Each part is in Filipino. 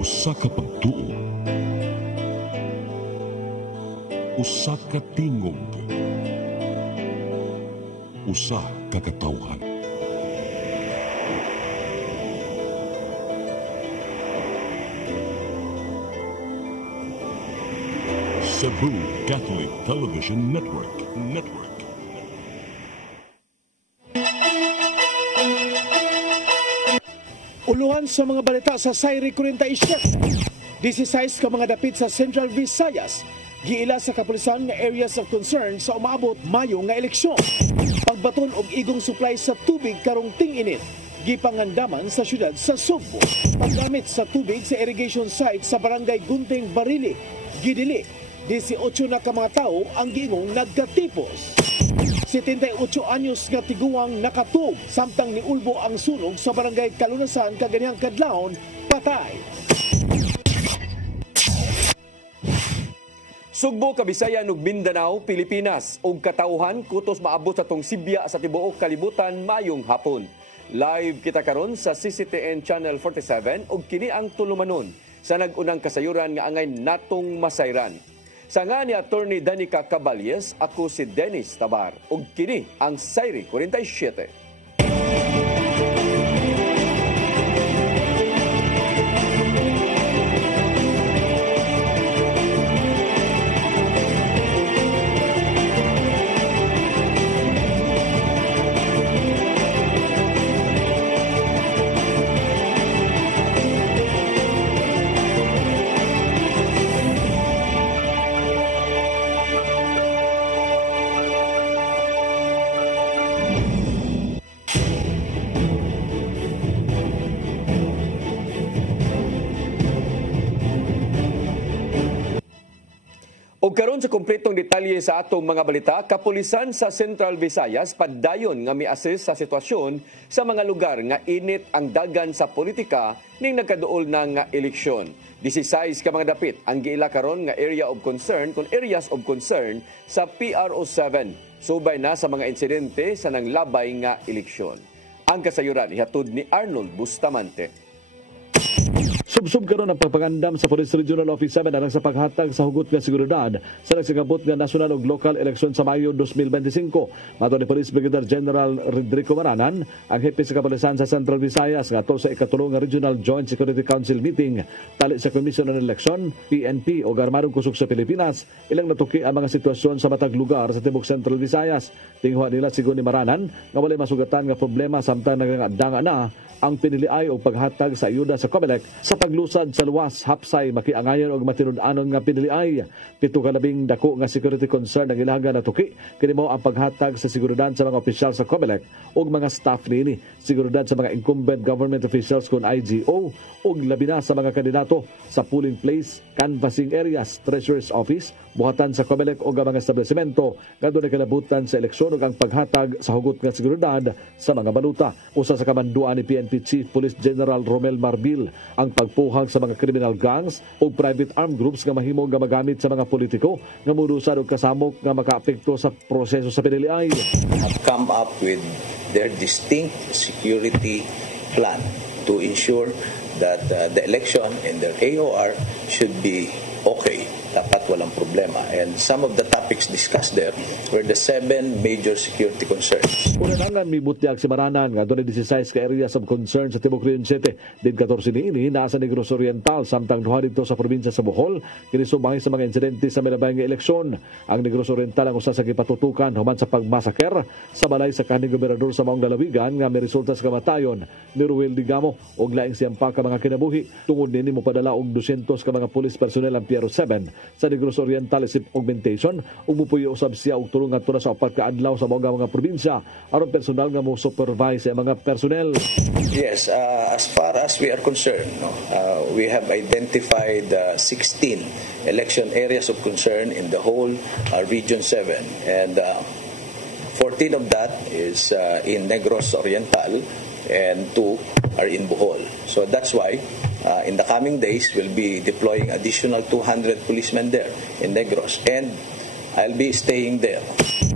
Usa ka pagtuo, usa ka tingog, usa ka katawhan. Cebu Catholic Television Network. Uluhan sa mga balita sa Sayri 47. 16 ka mga dapit sa Central Visayas. Giila sa kapulisan nga areas of concern sa umaabot Mayo nga eleksyon. Pagbaton og igong supply sa tubig karong ting-init. Gipangandaman sa syudad sa Sugbo. Paggamit sa tubig sa irrigation site sa barangay Gunting Barili. Gidili, 18 na ka mga tao ang giingong nagkatipos. 78 anyos nga tiguang nakatug samtang niulbo ang sunog sa barangay Kalunasan kaganihang kadlawon, patay. Sugbo, Kabisayan ug Mindanao, Pilipinas ug katawhan kutos maabot sa tong Sibya sa tibuok kalibutan mayong hapon. Live kita karon sa CCTN Channel 47 ug kini ang tulumanon sa nag-unang kasayuran nga angay natong masayran. Sa nga ni Attorney Danica Caballes, ako si Dennis Tabar. Ug kini ang Sayri 47. Og karon sa kompletong detalye sa atong mga balita, kapulisan sa Central Visayas padayon nga mi-assess sa sitwasyon sa mga lugar nga init ang dagan sa politika ning nagkaduol na nga eleksyon. 16 ka mga dapit ang giila karon nga areas of concern sa PRO7. Subay na sa mga insidente sa nanglabay nga eleksyon. Ang kasayuran ihatod ni Arnold Bustamante. Subsub karon ang pagpangandam sa Police Regional Office 7 alang sa paghatag sa hugot nga seguridad sa nagsagabot nga national ug local eleksyon sa Mayo 2025. Mato ni Police Brigadier General Rodrigo Maranan, ang hepe sa kapulisan sa Central Visayas nga sa ikatulo nga Regional Joint Security Council meeting tali sa Commission on Election, PNP o Armadong Kusog sa Pilipinas, ilang natuki ang mga sitwasyon sa matag lugar sa tibok Central Visayas. Tinghuan nila sigon ni Maranan nga walay masugatan nga problema samtang nagangadanga na ang piniliay o paghatag sa ayuda sa COMELEC sa paglusad sa luwas hapsay makiangayon og matinud-anon nga piniliay. 7 ka labing dako nga security concern ang ilaga na tuki kini mao ang paghatag sa seguridad sa mga opisyal sa COMELEC ug mga staff niini, seguridad sa mga incumbent government officials kon IGO ug labi na sa mga kandidato sa polling place, canvassing areas, treasurer's office, buhatan sa COMELEC ug mga establishmento ngadto nakalabutan sa eleksyon ug ang paghatag sa hugot nga seguridad sa mga baluta. Usa sa kamanduan ni PNP Chief Police General Romel Marbil ang pagpuhag sa mga criminal gangs o private armed groups nga mahimo nga magamit sa mga politiko nga modusan og kasamok nga makaapekto sa proseso sa piniliay. Have come up with their distinct security plan to ensure that the election and their AOR should be okay. Dapat walang problema. And some of the topics discussed there were the 7 major security concerns. Unanangan mibutyag si Maranan nga doon 16 ka areas of concern sa Tibok Region 7. Din 14 niini nasa Negros Oriental samtang duha dito sa probinsya sa Bohol kini subay sa mga insidente sa milabay nga eleksyon. Ang Negros Oriental ang usa sa gipatutukan human sa pagmasaker sa balay sa kanhi gobernador sa maong lalawigan nga may resulta sa kamatayon ni Ruel Digamo og laing siyang pa ka mga kinabuhi. Tungod nini mo padala og 200 ka mga police personnel ang PRO7 sa Negros Oriental isip augmentation ug mupuyo usab siya og tulong ngadto sa upat ka adlaw sa mga probinsya aron personal nga mo supervise sa mga personnel. Yes, as far as we are concerned, we have identified 16 election areas of concern in the whole Region 7 and 14 of that is in Negros Oriental and 2 are in Bohol. So that's why in the coming days we'll be deploying additional 200 policemen there in Negros and I'll be staying there.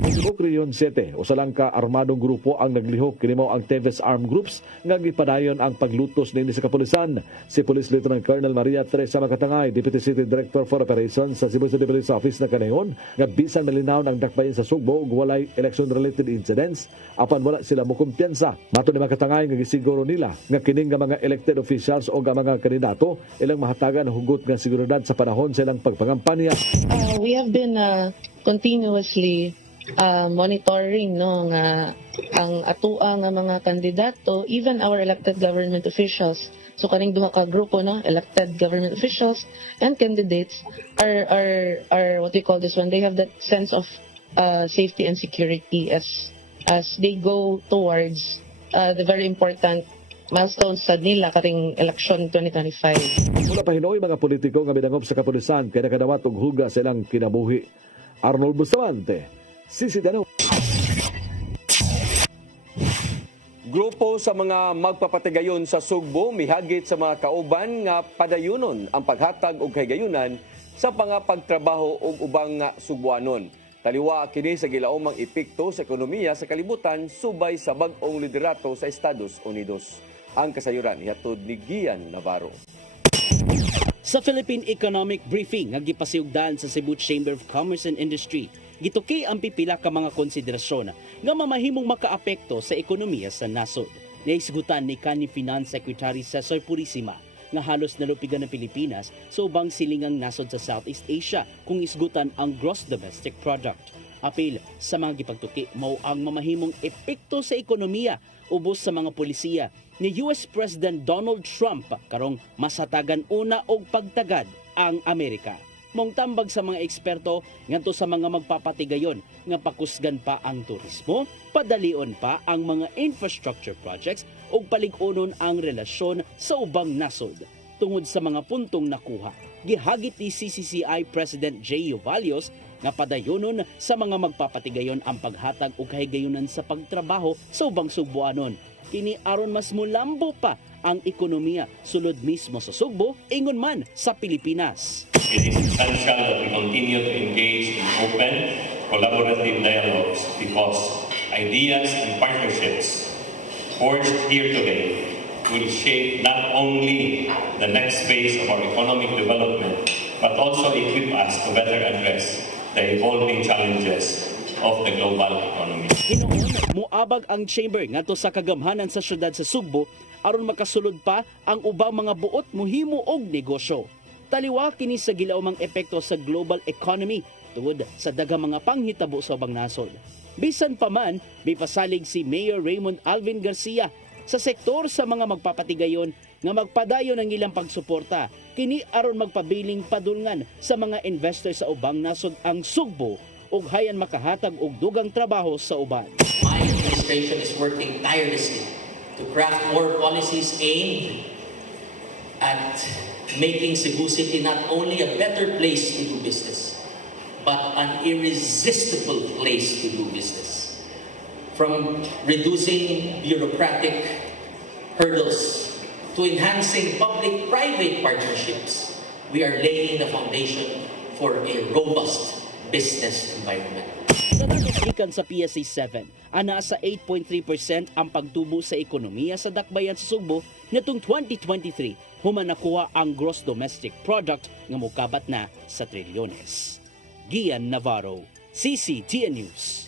Tibok Region 7, usa lang ka armadong grupo ang naglihok kini mao ang Teves Armed Groups nga gipadayon ang paglutos nini sa kapulisan. Si Police Lieutenant Colonel Maria Teresa Makatangay, Deputy City Director for Operations sa Cebu City Police Office na kanayon, nga bisan malinaw ang dakbayin sa Sugbo ug walay election-related incidents apan wala sila mokumpiyansa. Mato ni Makatangay nga gisiguro nila nga kining nga mga elected officials o nga mga kandidato ilang mahatagan hugot nga seguridad sa panahon silang pagpangampanya. We have been continuously monitoring nga ang atoa nga mga kandidato, even our elected government officials. So kaning duha ka grupo elected government officials and candidates are what we call this one. They have that sense of safety and security as they go towards the very important milestones sa nila karing election 2025. Mula pa hinoy mga politiko nga midangop sa kapulisan kaya nakadawat og huga sa ilang kinabuhi. Arnold Bustamante, Sisidano. Grupo sa mga magpapatigayon sa Sugbo mihagit sa mga kauban nga padayunon ang paghatag og kaygayonan sa pagtrabaho og ubang nga Sugbuanon. Taliwa kini sa gilaomang epekto sa ekonomiya sa kalibutan subay sa bag-ong liderato sa Estados Unidos. Ang kasayuran ihatod ni Gian Navarro. Sa Philippine Economic Briefing nga gipasiugdan sa Cebu Chamber of Commerce and Industry, gituki ang pipila ka mga konsiderasyon nga mamahimong makaapekto sa ekonomiya sa nasod. Naisgutan ni kanhi Finance Secretary Cesar Purisima nga halos nalupigan ng Pilipinas sa ubang silingang nasod sa Southeast Asia kung isgutan ang gross domestic product. Apil sa mga gipagtuki mao ang mamahimong epekto sa ekonomiya ubos sa mga polisiya ni US President Donald Trump karong masatagan una og pagtagad ang Amerika. Mong tambag sa mga eksperto ngadto sa mga magpapatigayon nga pakusgan pa ang turismo, padalion pa ang mga infrastructure projects ug palig-unon ang relasyon sa ubang nasod. Tungod sa mga puntong nakuha, gihagit ni CCCI President J. Uvalos nga padayonon sa mga magpapatigayon ang paghatag og kahigayonan sa pagtrabaho sa ubang Sugboanon. Kini aron mas mulambo pa ang ekonomiya sulod mismo sa Sugbo, ingon man sa Pilipinas. It is essential that we continue to engage in open, collaborative dialogues because ideas and partnerships forged here today will shape not only the next phase of our economic development, but also equip us to better address the evolving challenges of the global economy. Muabag ang chamber ngadto sa kagamhanan sa syudad sa Sugbo aron makasulod pa ang ubang mga buot mohimo og negosyo. Taliwa kini sa gilaumang epekto sa global economy tungod sa daghang mga panghitabo sa ubang nasod. Bisan pa man, may pasalig si Mayor Raymond Alvin Garcia sa sektor sa mga magpapatigayon nga magpadayon ang ilang pagsuporta kini aron magpabiling padulngan sa mga investor sa ubang nasod ang Sugbo ug hayan makahatag og dugang trabaho sa uban. My administration is working tirelessly to craft more policies aimed at making Cebu City not only a better place to do business, but an irresistible place to do business. From reducing bureaucratic hurdles to enhancing public-private partnerships, we are laying the foundation for a robust business environment. Sa nakaslikan sa PSA 7, ana sa 8.3% ang pagtubo sa ekonomiya sa dakbayan sa Sugbo nitong 2023, human nakuha ang gross domestic product nga mokabat na sa trilyones. Gian Navarro, CCTN News.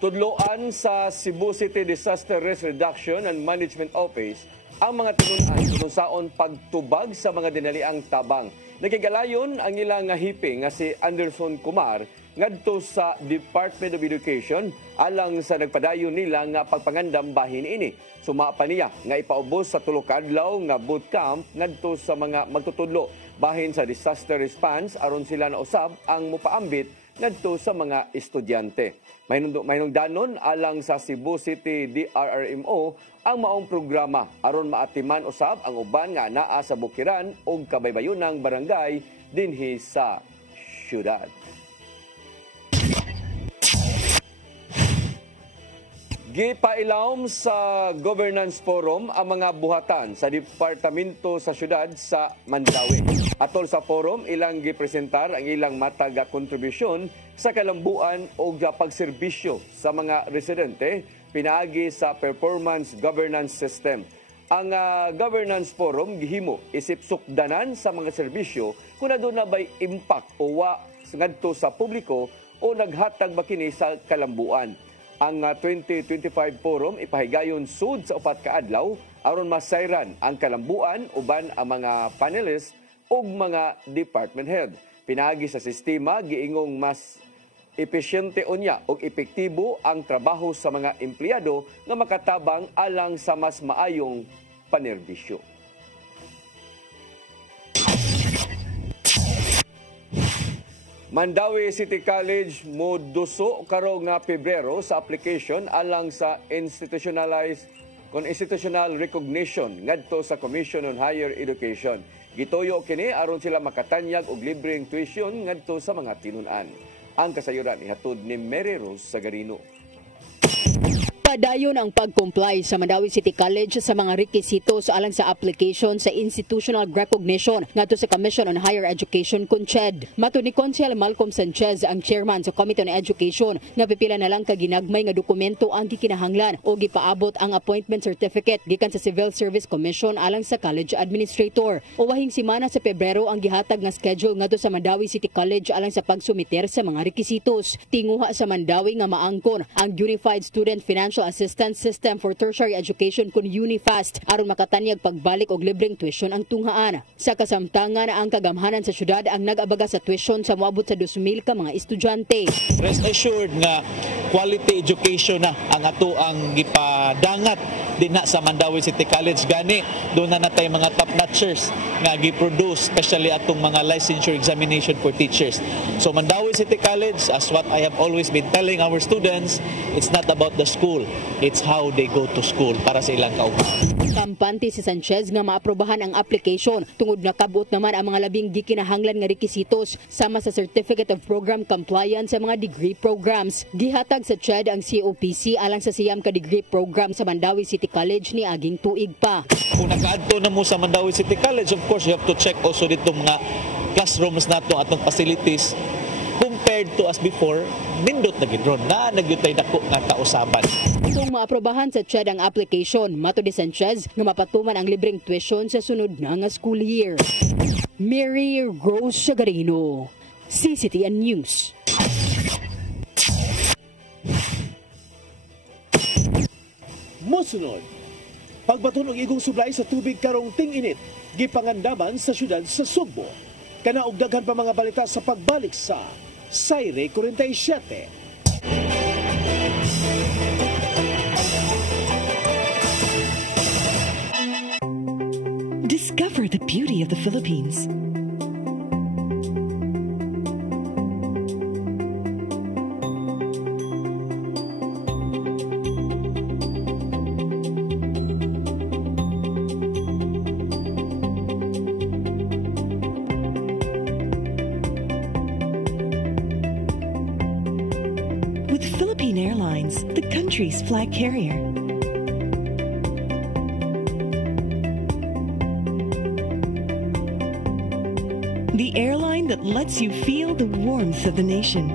Tudloan sa Cebu City Disaster Risk Reduction and Management Office ang mga tinunan saon pagtubag sa mga dinaliang tabang. Nagigalayon ang ilang hipi nga si Anderson Kumar ngadto sa Department of Education alang sa nagpadayon nila nga pagpangandam bahin ini. Suma pa niya nga ipaubos sa tulo ka adlaw nga bootcamp ngadto sa mga magtutudlo bahin sa disaster response aron sila na usab ang mopaambit ngadto sa mga estudyante. Maynong danon alang sa Cebu City DRRMO ang maong programa aron maatiman usab ang uban nga naa sa bukiran ug kabaybayonang barangay dinhi sa syudad. Gipailawom sa Governance Forum ang mga buhatan sa departamento sa syudad sa Mandaue. Atol sa forum, ilang gipresentar ang ilang matag kontribusyon sa kalambuan o pagserbisyo sa mga residente pinaagi sa performance governance system. Ang governance forum gihimo isip sukdanan sa mga serbisyo kung aduna na bay impact o wa ngadto sa publiko o naghatag ba kini sa kalambuan. Ang 2025 forum ipahigayon sud sa 4 ka adlaw aron masayran ang kalambuan uban ang mga panelists ug mga department head. Pinagi sa sistema giingong mas epesyente unya ug epektibo ang trabaho sa mga empleyado nga makatabang alang sa mas maayong panerbisyo. Mandawi City College moduso karo nga Pebrero sa application alang sa institutional recognition ngadto sa Commission on Higher Education. Gitoyo kini aron sila makatanyag og libreng tuition ngadto sa mga tinun-an. Ang kasayuran ihatod ni Mary Rose Sagarino. Padayon ang pag-comply sa Mandawi City College sa mga rekisitos alang sa application sa institutional recognition ngadto sa Commission on Higher Education CONCHED. Matud ni Consiel Malcolm Sanchez, ang chairman sa Committee on Education, nga pipila na lang kaginagmay nga dokumento ang gikinahanglan o gipaabot ang appointment certificate gikan sa Civil Service Commission alang sa college administrator. Uwahing semana sa Pebrero ang gihatag nga schedule ngadto sa Mandawi City College alang sa pagsumiter sa mga rekisitos. Tinguha sa Mandawi nga maangkon ang Unified Student Financial Assistance System for Tertiary Education kun UNIFAST aron makatanyag pagbalik og libreng tuition ang tunghaan. Sa kasamtangan, ang kagamhanan sa syudad ang nag-abaga sa tuition sa moabot sa 2,000 ka mga estudyante. Rest assured nga quality education na ang ato ang gipadangat dinha sa Mandawi City College. Gani doon na natay mga top notchers nga giproduce, especially atong mga licensure examination for teachers. So Mandawi City College, as what I have always been telling our students, it's not about the school, it's how they go to school para sa ilang kaugalingon. Kampante si Sanchez nga maaprobahan ang application tungod nakabot naman ang mga labing gikinahanglan nga rekisitos sama sa Certificate of Program Compliance sa mga degree programs. Gihatag sa CHED ang COPC alang sa siyam ka degree program sa Mandawi City College ni aging tuig pa. Kung nakaadto na mo sa Mandawi City College, of course you have to check also dito mga classrooms nato atong facilities. Compared to as before, nindot na gidron na nagyutay dako nga kausaban. Kung maaprobahan sa CHED ang application, matud ni Sanchez nga mapatuman ang libreng tuition sa sunod na nga school year. Mary Rose Sagarino, CCTN News. Mosunod, pagbaton og igong sublay sa tubig karong ting-init, gipangandaman sa syudad sa Sugbo. Kana og daghan pa mga balita sa pagbalik sa Sayre 47. Discover the beauty of the Philippines. With Philippine Airlines, the country's flag carrier. The airline that lets you feel the warmth of the nation.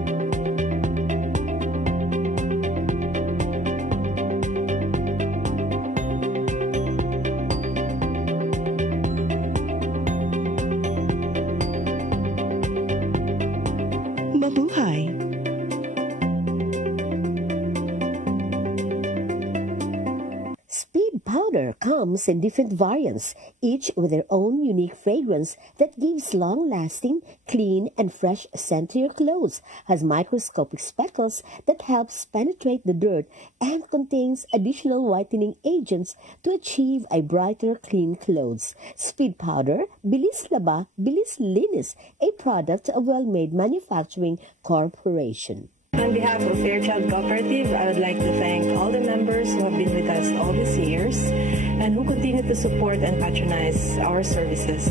Mabuhay! Speed powder comes in different variants, each with their own unique fragrance that gives long-lasting, clean, and fresh scent to your clothes, has microscopic speckles that helps penetrate the dirt, and contains additional whitening agents to achieve a brighter, clean clothes. Speed powder, Bilis Laba, Bilis Linis, a product of Well-Made Manufacturing Corporation. On behalf of Fairchild Cooperative, I would like to thank all the members who have been with us all these years and who continue to support and patronize our services.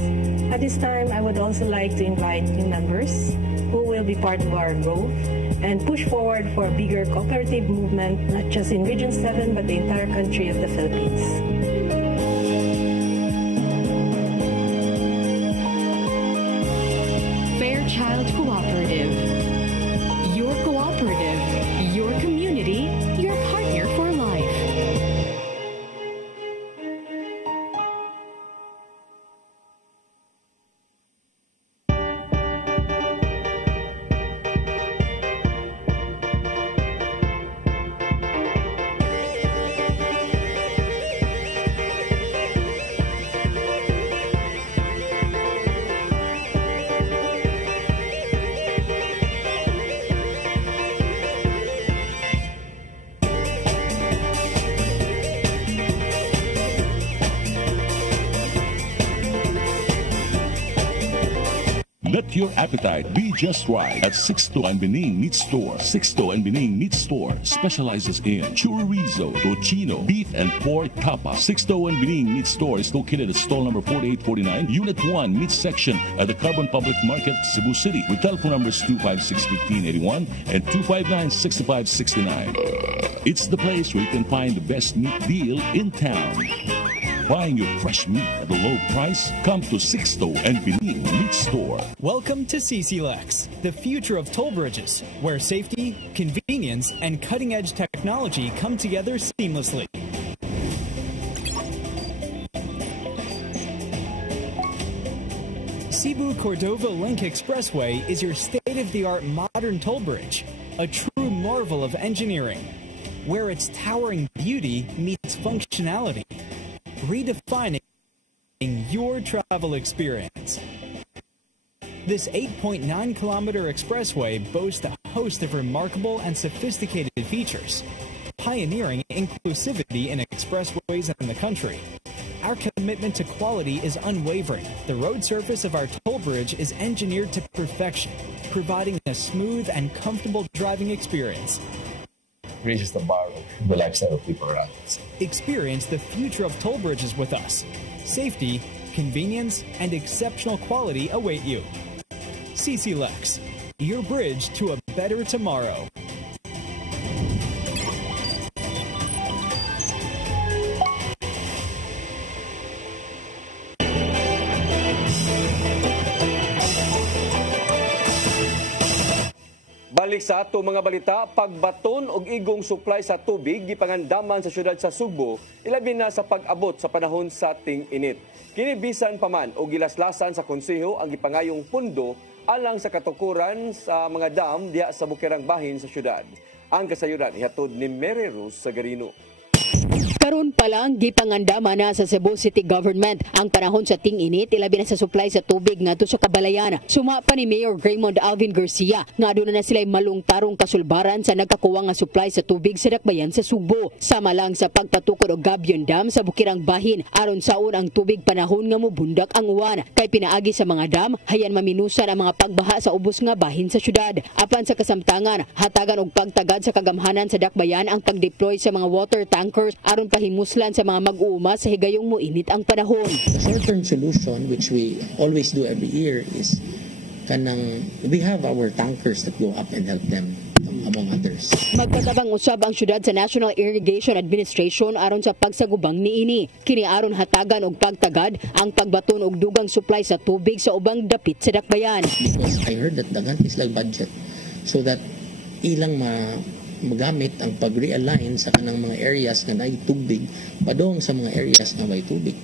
At this time, I would also like to invite new members who will be part of our growth and push forward for a bigger cooperative movement, not just in Region 7, but the entire country of the Philippines. Child Cooperative. Your cooperative, your community, your partner for life. Let your appetite be just right at Sixto and Bening Meat Store. Sixto and Bening Meat Store specializes in chorizo, tocino, beef, and pork tapa. Sixto and Bening Meat Store is located at stall number 4849, Unit 1, Meat Section at the Carbon Public Market, Cebu City, with telephone numbers 256-1581 and 259-6569. It's the place where you can find the best meat deal in town. Buying your fresh meat at a low price? Come to Sixto and Bening Meat Store. Welcome to CCLEX, the future of toll bridges, where safety, convenience, and cutting-edge technology come together seamlessly. Cebu-Cordova Link Expressway is your state-of-the-art modern toll bridge, a true marvel of engineering, where its towering beauty meets functionality, redefining your travel experience. This 8.9-kilometer expressway boasts a host of remarkable and sophisticated features, pioneering inclusivity in expressways in the country. Our commitment to quality is unwavering. The road surface of our toll bridge is engineered to perfection, providing a smooth and comfortable driving experience. Raises the bar of the lifestyle of people around us. Experience the future of toll bridges with us. Safety, convenience, and exceptional quality await you. CCLEX, your bridge to a better tomorrow. Balik sa ato mga balita, pagbaton og igong supply sa tubig gipangandaman sa syudad sa Subo, ilabi na sa pag-abot sa panahon sa ting-init. Kini bisan pa man og gilaslasan sa konseho ang gipangayong pundo alang sa katukuran sa mga dam diha sa bukirang bahin sa syudad. Ang kasayuran ihatod ni Mary Rose Sagarino. Karon pa lang gipangandama na sa Cebu City Government ang panahon sa ting-init, ilabi na sa supply sa tubig ngadto sa Kabalayan. Suma pa ni Mayor Raymond Alvin Garcia nga aduna na sila'y malungtarong kasulbaran sa nagkakuwang nga supply sa tubig sa dakbayan sa Subo. Sama lang sa pagpatukod og Gabion Dam sa bukirang bahin aron saon ang tubig panahon nga mobundak ang uwan. Kay pinaagi sa mga dam, hayan maminusan ang mga pagbaha sa ubos nga bahin sa syudad. Apan sa kasamtangan, hatagan og pagtagad sa kagamhanan sa dakbayan ang pag-deploy sa mga water tankers aron pahimuslan sa mga mag-uuma sa higayong muinit ang panahon. The short-term solution, which we always do every year, is we have our tankers that go up and help them, among others. Magkatabang usab ang syudad sa National Irrigation Administration aron sa pagsagubang niini. Kini aron hatagan og pagtagad ang pagbaton og dugang supply sa tubig sa ubang dapit sa dakbayan. Because I heard that dagan is like budget so that ilang magamit ang pag-realign sa kanang mga areas na may tubig padong sa mga areas na may tubig.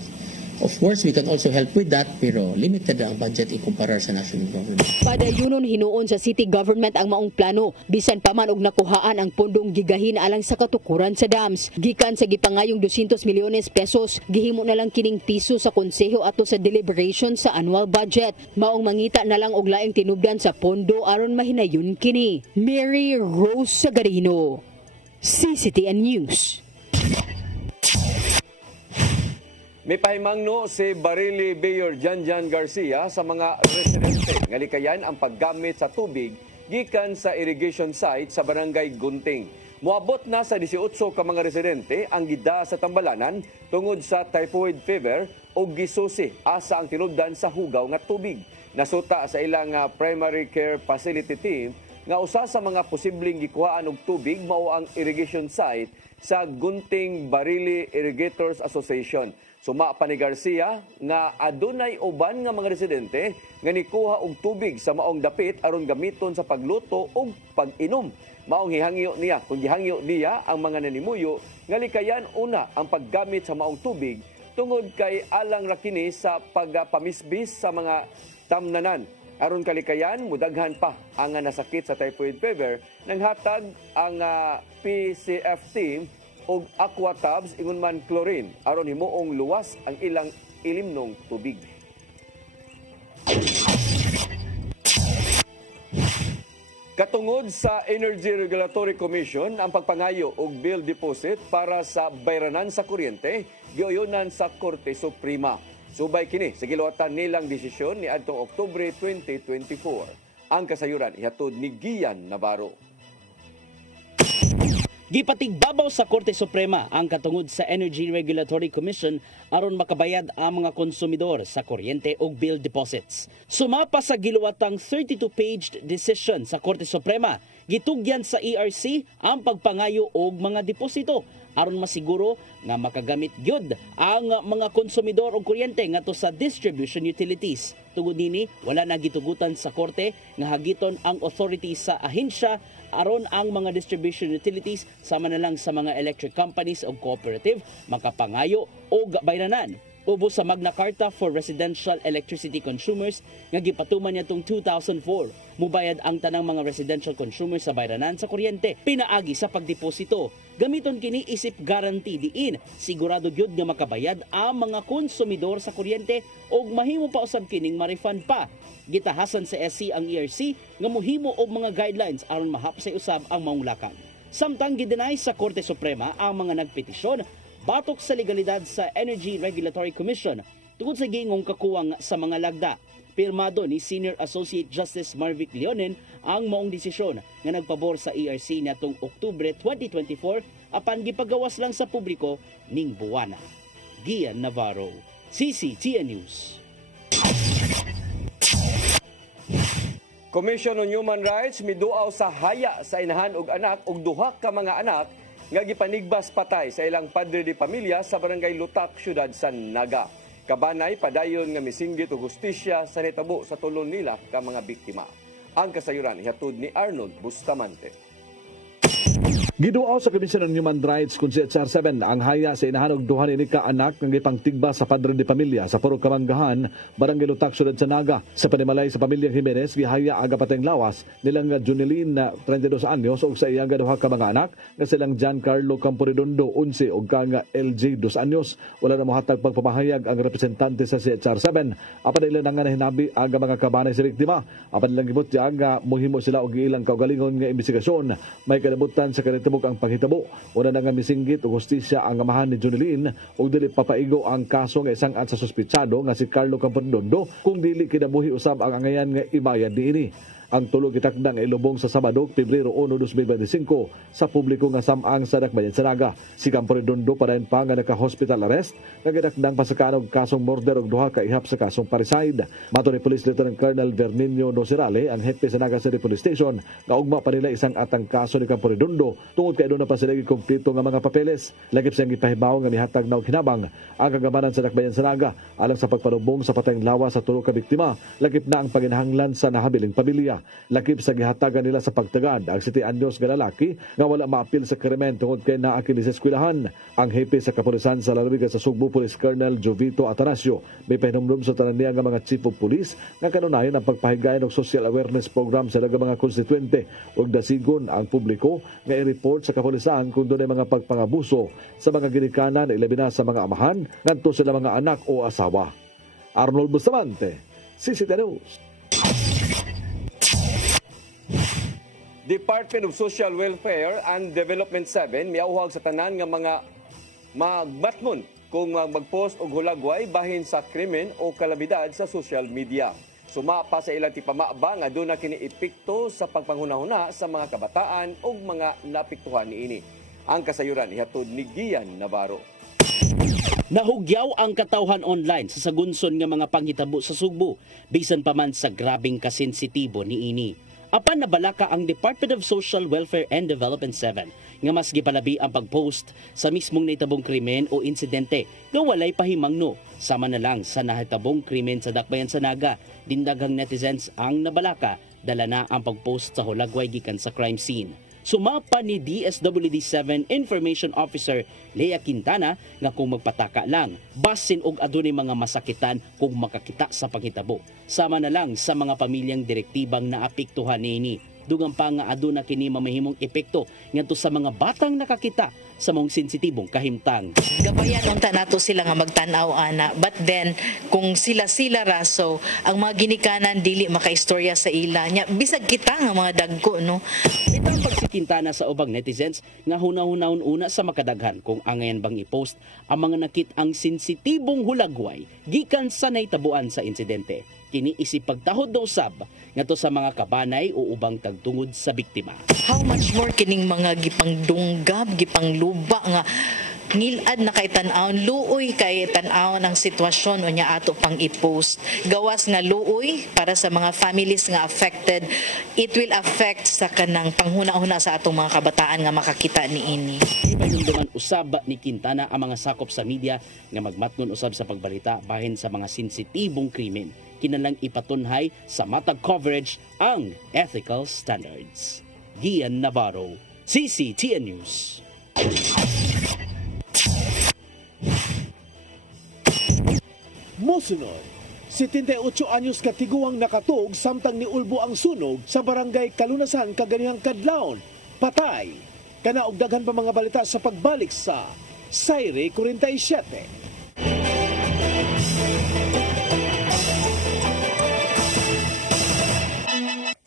Of course, we can also help with that, pero limited ang budget ikumpara sa national government. Padayunon hinuon sa city government ang maong plano, bisan pa man og nakuhaan ang pondong gigahin alang sa katukuran sa dams. Gikan sa gipangayong 200 milyones pesos, gihimo na lang kining piso sa konseho ato sa deliberation sa annual budget. Maong mangita na lang og laing tinubdan sa pondo aron mahinayon kini. Mary Rose Sagarino, CCTN News. May pahimangno si Barili Mayor Janjan Garcia sa mga residente nga likayan ang paggamit sa tubig gikan sa irrigation site sa Barangay Gunting. Moabot na sa 18 ka mga residente ang gida sa Tambalanan tungod sa typhoid fever o gisusi asa ang tinubdan sa hugaw nga tubig. Nasuta sa ilang primary care facility team nga usa sa mga posibleng gikuhaan og tubig mao ang irrigation site sa Gunting Barili Irrigators Association. Suma pa ni Garcia nga adunay uban nga mga residente nga nikuha og tubig sa maong dapit aron gamiton sa pagluto ug pag-inom. Maong hihangyo niya, kung gihangyo niya ang mga nanimuyo nga likayan una ang paggamit sa maong tubig tungod kay alang ra kini sa pagpamisbis sa mga tamnanan. Aron kalikayan, mudaghan pa ang nasakit sa typhoid fever nang hatag ang PCF team og aqua tubs ingon man chlorine aron himuong luwas ang ilang ilimnong tubig. Katungod sa Energy Regulatory Commission, ang pagpangayo og bill deposit para sa bayranan sa kuryente gioyonan sa Korte Suprema. Subay kini sa giluwatan nilang desisyon ni adtong Oktubre 2024. Ang kasayuran ihatod ni Gian Navarro. Gipatigbabaw sa Korte Suprema ang katungod sa Energy Regulatory Commission aron makabayad ang mga konsumidor sa kuryente o bill deposits. Sumapa sa giluwatang 32-page decision sa Korte Suprema, gitugyan sa ERC ang pagpangayo og mga deposito aron masiguro nga makagamit gyud ang mga konsumidor og kuryente ngadto sa distribution utilities. Tungod nini, wala na gitugutan sa korte nga hagiton ang authority sa ahensya aron ang mga distribution utilities sama na lang sa mga electric companies o cooperative makapangayo og bayranan. Ubos sa Magna Carta for Residential Electricity Consumers nga gipatuman niya tong 2004. Mubayad ang tanang mga residential consumers sa bayranan sa kuryente pinaagi sa pagdeposito. Gamiton kini isip guarantee diin sigurado gyud nga makabayad ang mga konsumidor sa kuryente og mahimo pa usab kining ma-refund pa. Gitahasan sa SC ang ERC nga mohimo og mga guidelines aron mahapsay usab ang maong lakang. Samtang gideny sa Korte Suprema ang mga nagpetisyon batok sa legalidad sa Energy Regulatory Commission tungod sa gingong kakuwang sa mga lagda. Pirmado ni Senior Associate Justice Marvic Leonen ang maong desisyon nga nagpabor sa ERC natong Oktubre 2024 apan gipagawas lang sa publiko ning buwana. Gian Navarro, CCTN News. Commission on Human Rights miduaw sa haya sa inahan og anak og duha ka mga anak nga gipanigbas patay sa ilang padre de pamilya sa barangay Lutak, siyudad sa Naga. Kabanay padayon nga misinggit og hustisya sa nitabo sa tulon nila ka mga biktima. Ang kasayuran ihatod ni Arnold Bustamante. Giduaw sa Commission on Human Rights kung si HR7 ang haya sa inahanog duha ni ka anak ng ipangtigba sa padre de pamilya sa Purok Kamanggahan, Barangay Lutak, siyudad sa Naga. Sa panimalay sa pamilyang Jimenez, gihaya aga pateng lawas nilang Junilin na 32 anyos o sa iyaga duha ka mga anak nga silang Giancarlo Camporedondo 11 o kanga LG 2 anyos. Wala na mohatag pagpamahayag ang representante sa HR7. Apan ilan nga nahinabi aga mga kabanay sa biktima. Apan ilang gibot aga mohimo sila og ilang kaugalingon nga investigasyon. May kadabutan sa kanitubog ang paghitabo. Una na nga misinggit o hustisya ang amahan ni Junilin o dili papaigo ang kaso nga isang at sa suspitsado nga si Carlo Camporedondo kung dili kinabuhi usab ang angayan nga ibayad niini. Ang tulo gitakdang ilubong sa Sabado, Pebrero 1, 2025 sa publiko nga samang sa Dakbayan sa Naga. Si Camporedondo padayon pa nga naka-hospital arrest nga gidakdang pasakanog kasong murder og duha ka ihap sa kasong parricide. Mato ni Police Lieutenant Colonel Verminio Nocerale, ang hepe sa Naga City Police Station, nga ugma pa nila isang atang kaso ni Camporedondo tungod kay doon na pa sila kompleto nga mga papeles. Lagip siyang gipahibaw nga mihatag na og hinabang ang kagamanan sa Dakbayan sa Naga alang sa pagpanubong sa patayng lawas sa tulo ka biktima. Lagip na ang paginahanglan sa nahabiling pamilya. Lakip sa gihatagan nila sa pagtagad ang 7 anyos nga lalaki nga wala maapil sa krimen tungod kay naakili sa eskwelahan. Ang hepe sa kapulisan sa lalawigan sa Sugbo, Police Colonel Jovito Atanasio, may pahinumdum sa tanan niya nga mga chief of police nga kanunayan ang pagpahigayon og social awareness program sa laga mga konstituente ug dasigon ang publiko nga i-report sa kapulisan kung dunay mga pagpangabuso sa mga ginikanan ilabi na sa mga amahan ngadto sila mga anak o asawa. Arnold Bustamante, CCTN News. Department of Social Welfare and Development 7 miauhag sa tanan nga mga magbatmon kung magpost og hulagway bahin sa krimen o kalabidad sa social media. Sumapa sa ilang tipamaba nga doon na kini epekto sa pagpanghunahuna sa mga kabataan o mga napiktuhan niini. Ang kasayuran ihatod ni Gian Navarro. Nahugyaw ang katawhan online sa sagunson nga mga panghitabo sa Sugbo bisan pa man sa grabing kasensitibo niini. Apan nabalaka ang Department of Social Welfare and Development 7 nga mas gipalabi ang pagpost sa mismong nahitabong krimen o insidente nga walay pahimangno. Sama na lang sa nahitabong krimen sa Dakbayan sa Naga, dindaghang netizens ang nabalaka, dala na ang pagpost sa hulagway gikan sa crime scene. Sumapa ni DSWD-7 Information Officer Lea Quintana nga kung magpataka lang, basin og adunay mga masakitan kung makakita sa panghitabo. Sama na lang sa mga pamilyang direktibang naapektuhan nini. Dugang pa nga aduna kini mamahimong epekto ngadto sa mga batang nakakita sa mong sensitibong kahimtang. Gabayan unta nato sila nga magtan-aw ana, but then kung sila raso ang mga ginikanan dili makaistorya sa ila nya bisag kita nga mga dagko no. Itang pagsikintana sa ubang netizens nga hunahunahon una sa makadaghan kung angayan bang i-post ang mga nakit ang sensitibong hulagway gikan sa nahitabuan sa insidente. Kini isip pagtahod do usab ngadto sa mga kabanay o ubang tagtungod sa biktima. How much more kining mga gipangdunggab, gipangluba nga ngilad na kay tan-awon, luoy kay tan-awon ang sitwasyon unya ato pang i-post. Gawas nga luoy para sa mga families nga affected, it will affect sa kanang panghuna-huna sa atong mga kabataan nga makakita niini. Ipanunduman usab ni Quintana ang mga sakop sa media nga magmatnon usab sa pagbalita bahin sa mga sensitibong krimen. Kinalang ipatunhay sa matag coverage ang ethical standards. Gian Navarro, CCTN News. Mosunod, 78 anyos katiguang nakatug samtang ni Ulbo ang sunog sa barangay Kalunasan kaganihang kadlawon. Patay. Kana og daghan pa mga balita sa pagbalik sa Sayre 47.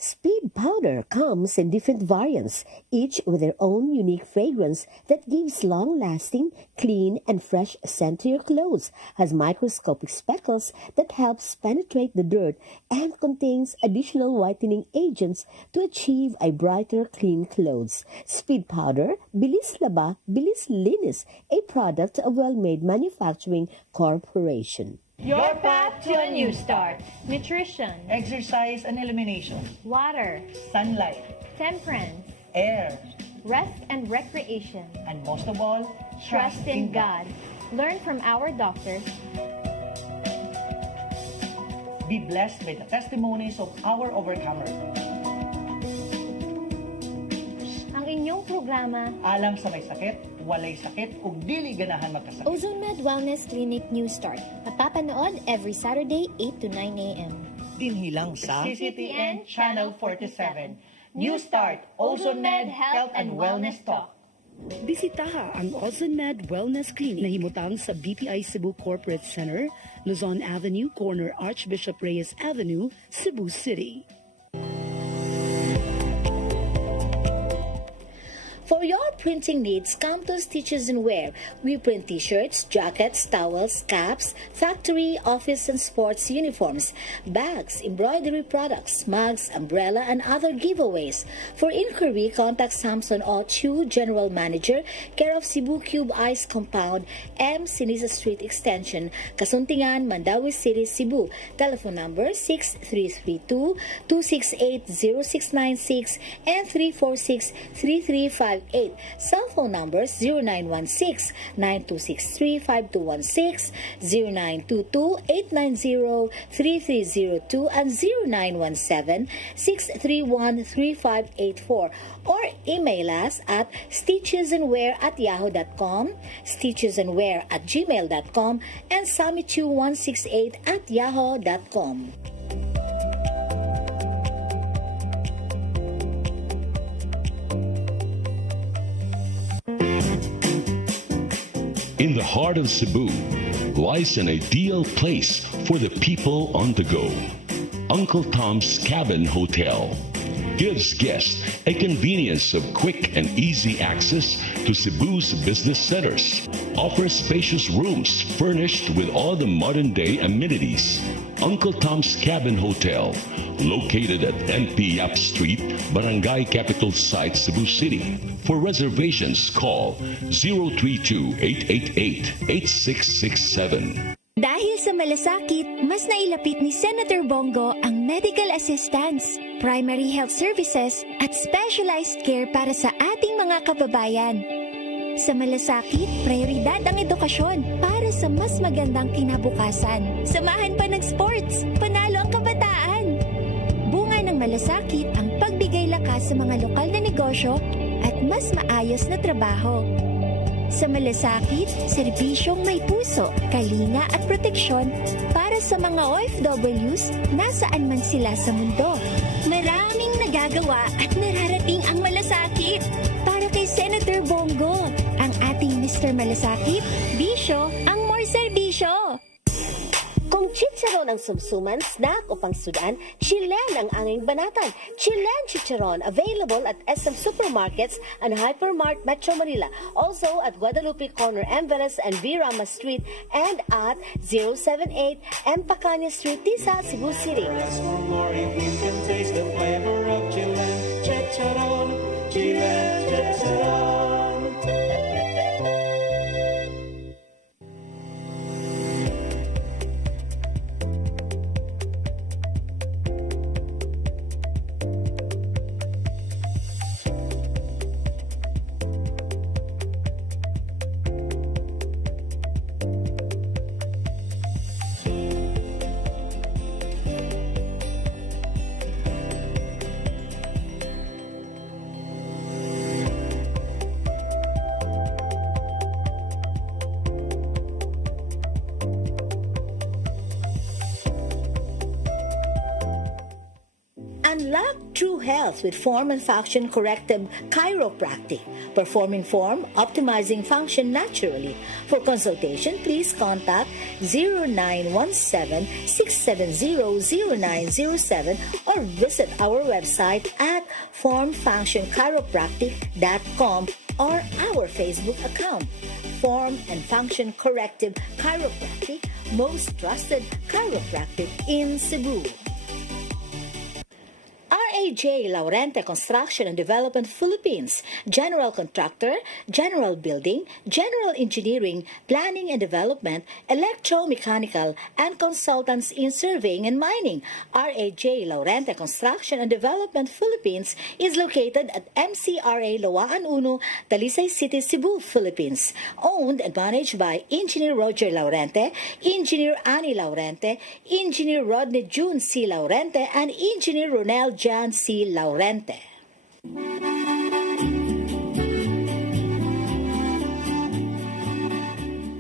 Speed powder comes in different variants, each with their own unique fragrance that gives long-lasting, clean, and fresh scent to your clothes, has microscopic speckles that helps penetrate the dirt, and contains additional whitening agents to achieve a brighter, clean clothes. Speed powder, bilis laba, bilis linis, a product of Well-Made Manufacturing Corporation. Your path to a new start. Nutrition. Exercise and elimination. Water. Sunlight. Temperance. Air. Rest and recreation. And most of all, trust in God. Learn from our doctors. Be blessed by the testimonies of our overcomers. Ang inyong programa, alam sa may sakit, walay sakit, ug dili ganahan magkasakit. Ozone Med Wellness Clinic New Start. Mapapanood every Saturday 8 to 9 a.m. Dinhilang sa CCTN Channel 47. New Start, Ozone Med Health and Wellness Talk. Bisitaha ang Ozone Med Wellness Clinic na himutang sa BPI Cebu Corporate Center, Luzon Avenue, corner Archbishop Reyes Avenue, Cebu City. For your printing needs, come to Stitches and Wear. We print t-shirts, jackets, towels, caps, factory, office, and sports uniforms, bags, embroidery products, mugs, umbrella, and other giveaways. For inquiry, contact Samson Ochu, General Manager, care of Cebu Cube Ice Compound, M. Sinisa Street Extension, Kasuntingan, Mandawi City, Cebu. Telephone number 6332-268-0696 and 346-3358. Cell phone numbers 0916-9263-5216, 0922-890-3302, and 0917-631-3584. Or email us at stitchesandwear@yahoo.com, stitchesandwear@gmail.com, and samichu168@yahoo.com. In the heart of Cebu lies an ideal place for the people on the go. Uncle Tom's Cabin Hotel gives guests a convenience of quick and easy access to Cebu's business centers. Offers spacious rooms furnished with all the modern-day amenities. Uncle Tom's Cabin Hotel, located at NP Yap Street, Barangay Capital Site, Cebu City. For reservations, call 032-888-8667. Dahil sa malasakit, mas nailapit ni Senator Bongo ang medical assistance, primary health services at specialized care para sa ating mga kababayan. Sa malasakit, prioridad ang edukasyon para sa mas magandang kinabukasan. Samahan pa ng sports, panalo ang kabataan. Bunga ng malasakit ang pagbigay lakas sa mga lokal na negosyo at mas maayos na trabaho. Sa malasakit, serbisyong may puso, kalinga at proteksyon para sa mga OFWs nasaan man sila sa mundo. Maraming nagagawa at nararating ang malasakit. Para kay Senator Bongo, ang ating Mr. Malasakit, bisyo ang more serbisyo. Kung chicharon ang sumsuman, snack o pangsudan, Chilen ang anging banatan. Chilen Chicharon, available at SM Supermarkets and Hypermart Metro Manila. Also at Guadalupe Corner, Envelas and V. Rama Street and at 078 M. Pacania Street, Tisa, Cebu City. Unlock true health with Form and Function Corrective Chiropractic. Performing form, optimizing function naturally. For consultation, please contact 0917-670-0907 or visit our website at formfunctionchiropractic.com or our Facebook account. Form and Function Corrective Chiropractic, most trusted chiropractic in Cebu. RAJ Laurente Construction and Development Philippines, General Contractor, General Building, General Engineering, Planning and Development, Electromechanical, and Consultants in Surveying and Mining. RAJ Laurente Construction and Development Philippines is located at MCRA Lawaan Uno, Talisay City, Cebu, Philippines. Owned and managed by Engineer Roger Laurente, Engineer Annie Laurente, Engineer Rodney June C. Laurente, and Engineer Ronel Jan C. Laurente.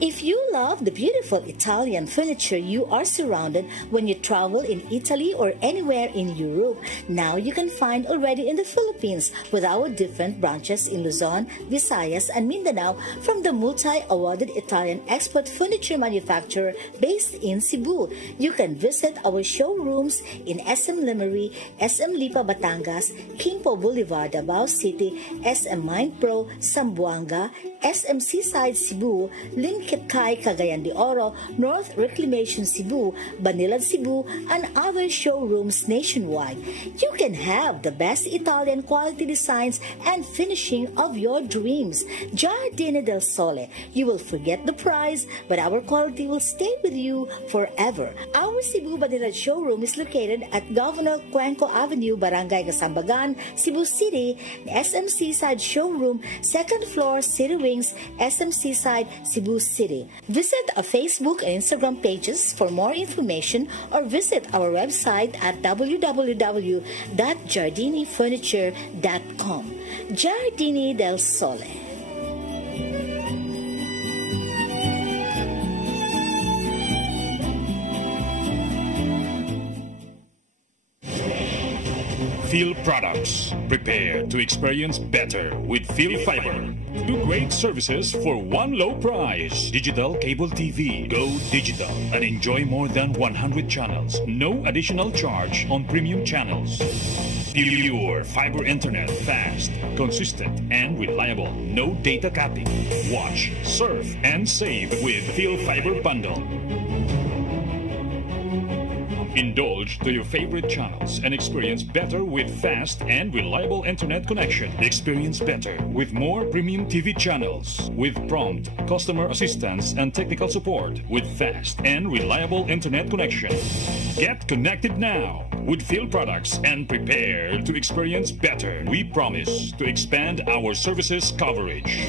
If you love the beautiful Italian furniture you are surrounded when you travel in Italy or anywhere in Europe, now you can find already in the Philippines with our different branches in Luzon, Visayas, and Mindanao from the multi-awarded Italian export furniture manufacturer based in Cebu. You can visit our showrooms in SM Lemery, SM Lipa Batangas, Kingpo Boulevard, Davao City, SM Mind Pro, Zamboanga, SM Seaside Cebu, Linkitkai, Cagayan de Oro, North Reclamation Cebu, Banilad Cebu, and other showrooms nationwide. You can have the best Italian quality designs and finishing of your dreams. Giardini del Sole. You will forget the price, but our quality will stay with you forever. Our Cebu Banilad showroom is located at Governor Cuenco Avenue, Barangay Gasambagan, Cebu City. SM Seaside Showroom, 2nd floor, City Wings, SM Seaside, Cebu City. Visit our Facebook and Instagram pages for more information or visit our website at www.giardinifurniture.com. Giardini del Sole. Phil Products. Prepare to experience better with Phil Fiber. 2 great services for one low price. Digital cable TV. Go digital and enjoy more than 100 channels. No additional charge on premium channels. Pure fiber internet. Fast, consistent, and reliable. No data capping. Watch, surf, and save with Phil Fiber Bundle. Indulge to your favorite channels and experience better with fast and reliable internet connection. Experience better with more premium TV channels with prompt customer assistance and technical support with fast and reliable internet connection. Get connected now with Phil Products and prepare to experience better. We promise to expand our services coverage.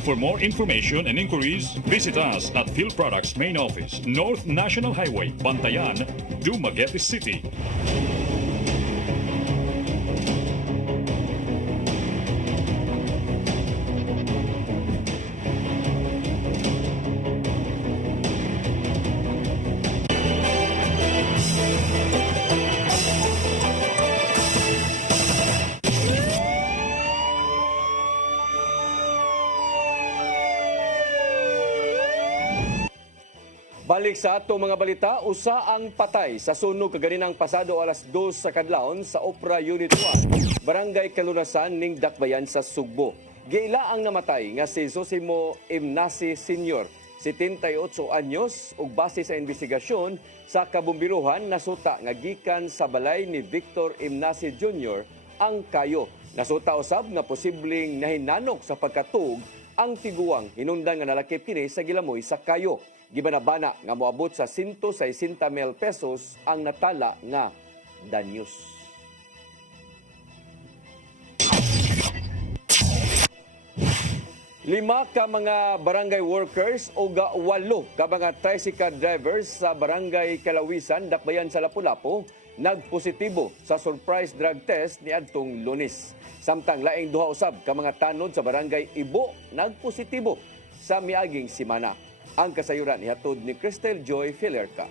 For more information and inquiries, visit us at Phil Products Main Office, North National Highway, Bantayan, Dumaguete City. Balik sa ato mga balita, usa ang patay sa sunog kaganinang pasado alas 2 sa kadlawon sa Opera Unit 1, Barangay Kalunasan ning Dakbayan sa Sugbo. Giila ang namatay nga si Zosimo Imnasi Sr., 78 anyos, ug base sa investigasyon sa kabumbiruhan nasuta nga gikan sa balay ni Victor Imnasi Jr. ang kayo. Nasuta usab nga posibleng nahinanok sa pagkatug ang tiguang hinungdan nga nalakip kini sa gilamoy sa kayo. Gibanabana nga moabot sa 160,000 pesos ang natala nga danyos. Lima ka mga barangay workers o 8 ka mga tricycle drivers sa barangay Kalawisan, Dakbayan sa Lapu-Lapu, nagpositibo sa surprise drug test ni adtong Lunes. Samtang laing duha usab ka mga tanod sa barangay Ibo nagpositibo sa miaging simana. Ang kasayuran ihatod ni Cristel Joy Filerca.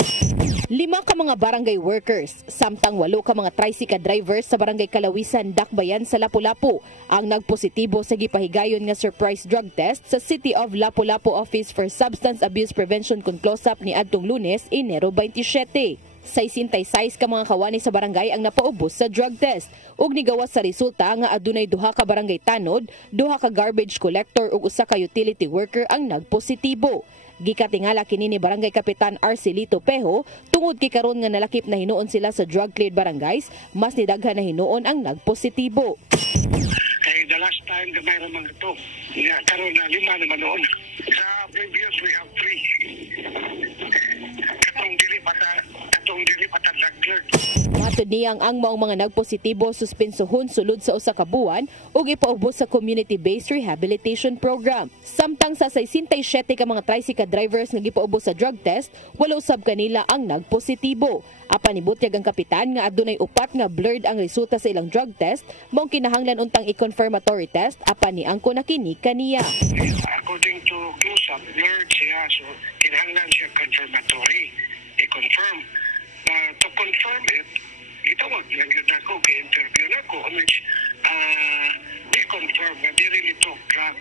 5 ka mga barangay workers, samtang 8 ka mga tricycle drivers sa barangay Kalawisan, Dakbayan sa Lapu-Lapu ang nagpositibo sa gipahigayon nga surprise drug test sa City of Lapu-Lapu Office for Substance Abuse Prevention Conclosap ni adtong Lunes, Enero 27. 66 ka mga kawani sa barangay ang napaubos sa drug test ug nigawas sa resulta nga adunay 2 ka barangay tanod, 2 ka garbage collector ug 1 ka utility worker ang nagpositibo. Gikatingala kini ni Barangay Kapitan Arcelito Peho tungod kay karon nga nalakip na hinuon sila sa drug cleared barangays, mas nidaghan na hinuon ang nagpositibo. Kay the last time gamay ra man ito. Karon na 5 naman noon. Sa previous we have 3. Katong dili pata drug cleared. Matod niyang ang maong mga nagpositibo suspensohon sulod sa usa ka buwan ug ipaubos sa community-based rehabilitation program. Samtang sa 67 ka mga tricycle drivers nga gipaubos sa drug test, wala usab kanila ang nagpositibo. Apan nibutyag ang kapitan nga adunay 4 nga blurred ang resulta sa ilang drug test, maong kinahanglan untang i-confirmatory test apan niangko na kini kaniya. According to close-up, blurred siya, so kinahanglan siya confirmatory. I-confirm. To confirm it, itawag lang yun ako, i-interview na ako, which i-confirm nga dili nito drug.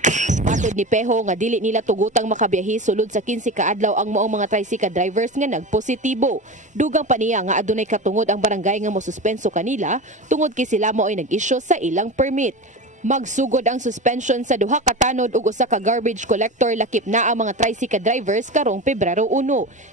Matod ni Peho nga dili nila tugutang makabiyahe sulod sa 15 ka adlaw ang maong mga tricycle drivers nga nagpositibo. Dugang pa niya nga adunay katungod ang barangay nga mosuspenso kanila tungod kay sila mao ay nag-issue sa ilang permit. Magsugod ang suspension sa 2 ka tanod ug 1 ka garbage collector lakip na ang mga tricycle drivers karong Pebrero 1.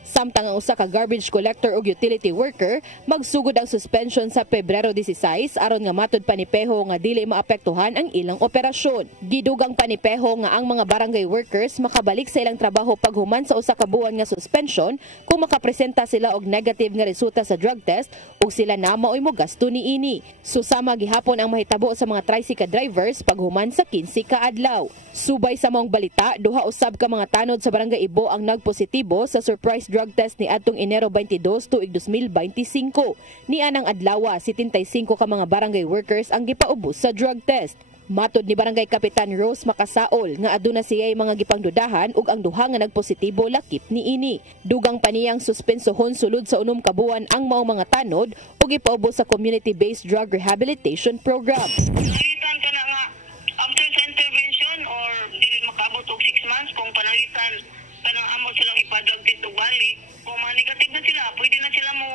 Samtang ang 1 ka garbage collector ug utility worker magsugod ang suspension sa Pebrero 16 aron nga matud pa ni Peho nga dili maapektuhan ang ilang operasyon. Gidugang pa ni Peho nga ang mga barangay workers makabalik sa ilang trabaho paghuman sa 1 ka buwan nga suspension kung makapresenta sila og negative nga resulta sa drug test ug sila na maoy mo gasto niini. Susama gihapon ang mahitabo sa mga tricycle drivers paghuman sa 15 ka adlaw. Subay sa maong balita, 2 usab ka mga tanod sa barangay Ibo ang nagpositibo sa surprise drug test ni adtong Enero 22 tuig 2025. Ni anang adlaw 75 ka mga barangay workers ang gipaubos sa drug test. Matod ni Barangay Kapitan Rose Makasaol nga aduna siya'y mga gipangdudahan ug ang 2 nga nagpositibo lakip niini. Dugang pa niyang suspensohon sulod sa 6 ka buwan ang maong mga tanod ug ipaubos sa community-based drug rehabilitation program. After sa intervention or dili makaabot og 6 months kung panangitan kanang amo silang ipa-drug test og balik, kung mga negative na sila, pwede na sila mo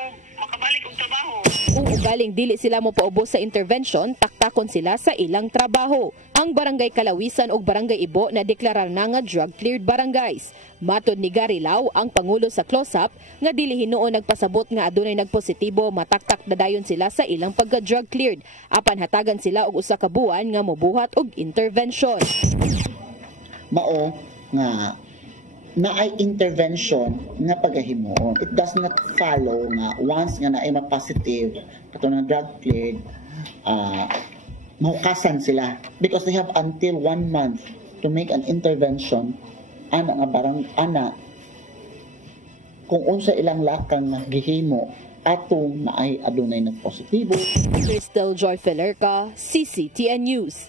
makabalik og trabaho. Kung ugaling dili sila mo paubos sa intervention, taktakon sila sa ilang trabaho. Ang Barangay Kalawisan ug Barangay Ibo na deklarar na nga drug-cleared barangays. Matod ni Gary Lau, ang pangulo sa CLOSUP, nga dili hinuon nagpasabot nga adunay nagpositibo, mataktak dadayon sila sa ilang pagka-drug-cleared. Apan hatagan sila og usa ka buwan nga mobuhat og intervention. Mao nga naay intervention nga pagahimo. It does not follow nga once nga naay ma-positive kato nga drug cleared, mahukasan sila because they have until 1 month to make an intervention ana nga barang ana kung unsa ilang lakang nga gihimo ato naay adunay nagpositibo. Crystal Joy Felerca, CCTN News.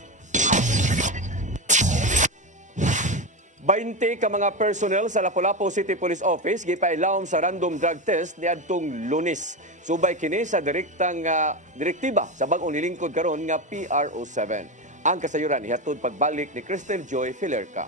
20 ka mga personnel sa Lapu-Lapu City Police Office gipailawom sa random drug test niadtong Lunes. Subay kini sa direktiba sa bag-ong nilingkod karon nga PRO7. Ang kasayuran ihatod pagbalik ni Crystal Joy Felerca.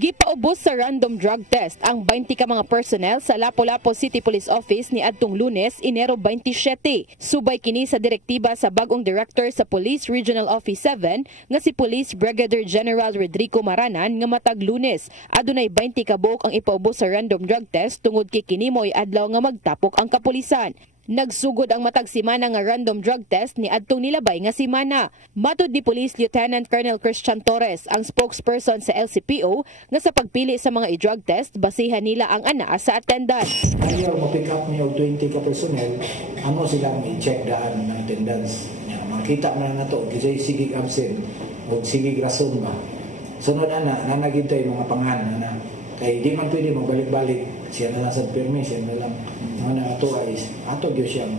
Gipaubos sa random drug test ang 20 ka mga personnel sa Lapu-Lapu City Police Office ni adtong Lunes, Enero 27. Subay kini sa direktiba sa bagong director sa Police Regional Office 7 nga si Police Brigadier General Rodrigo Maranan nga matag Lunes. Adunay 20 ka buok ang ipaubos sa random drug test tungod kay kini mo'y adlaw nga magtapok ang kapulisan. Nagsugod ang matag simana nga random drug test ni adtong nilabay nga simana. Matud ni Police Lieutenant Colonel Christian Torres, ang spokesperson sa LCPO, nga sa pagpili sa mga i-drug test, basihan nila ang anaa sa attendance. Ayaw mo-pick up niyo 20 ka personnel, ano silang i-check daan ng attendance. Makita na na to, kasi sigig absent o sigig rason ba. Sunod nanagintay mga pangalan na kaya di man pwede magbalik-balik. Siya na lang sa permission na lang. Ang natuwa is, ato gyud siyang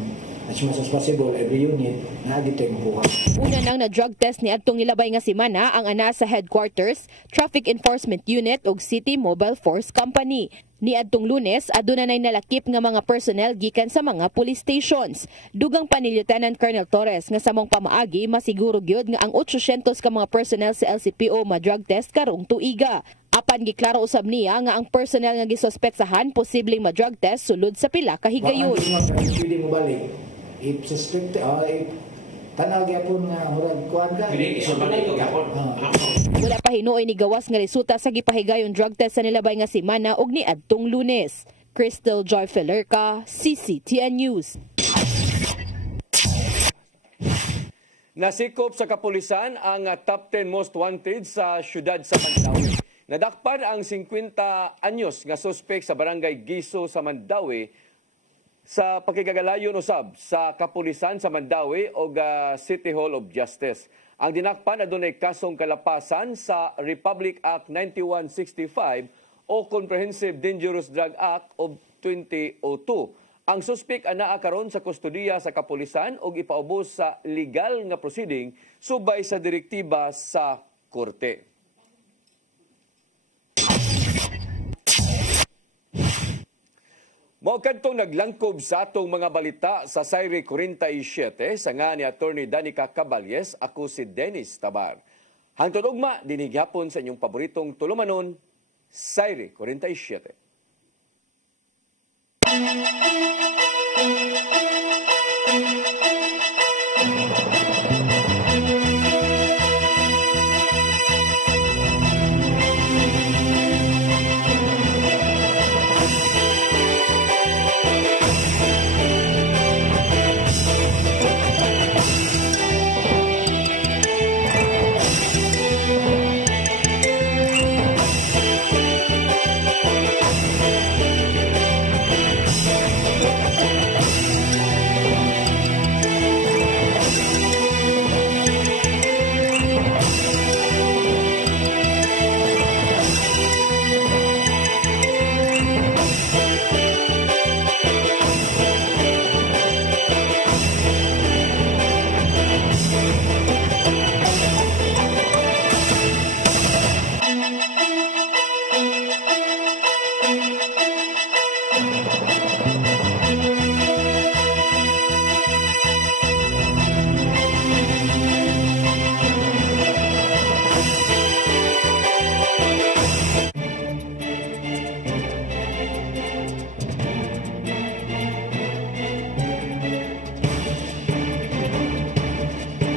as much as possible, every unit, naagitay makuha. Una nang na-drug test ni adtong nilabay nga simana ang ana sa headquarters, Traffic Enforcement Unit ug City Mobile Force Company. Ni adtong Lunes, aduna nay nalakip nga mga personnel gikan sa mga police stations. Dugang pa ni Lieutenant Colonel Torres nga samong pamaagi masiguro gyud nga ang 800 ka mga personnel sa LCPO ma-drug test karong tuiga. Apan giklaro usab niya nga ang personnel nga gisuspeksahan posibleng ma-drug test sulod sa pila ka higayon. Pwede mo balik. If suspect, tanaw gyapon nga murag kuan ka. Wala pa hinuoy ni gawas nga resulta sa gipahigayon drug test sa nilabay nga simana ug ni adtong Lunes. Crystal Joy Felerca, CCTN News. Nasikop sa kapulisan ang top 10 most wanted sa syudad sa Mandawi. Nadakpan ang 50 anyos nga suspek sa barangay Giso sa Mandawi sa pakigagalayon usab sa kapulisan sa Mandawi o City Hall of Justice. Ang dinakpan adunay kasong kalapasan sa Republic Act 9165 o Comprehensive Dangerous Drug Act of 2002. Ang suspek anaa karon sa kustodiya sa kapulisan ug ipaubos sa legal nga proceeding subay sa direktiba sa korte. Mao kadtong naglangkob sa atong mga balita sa Sayre 47 sa nga ni Attorney Danica Caballes, ako si Dennis Tabar. Hangtod ugma dinig hapon sa inyong paboritong tulumanon, Sayre 47.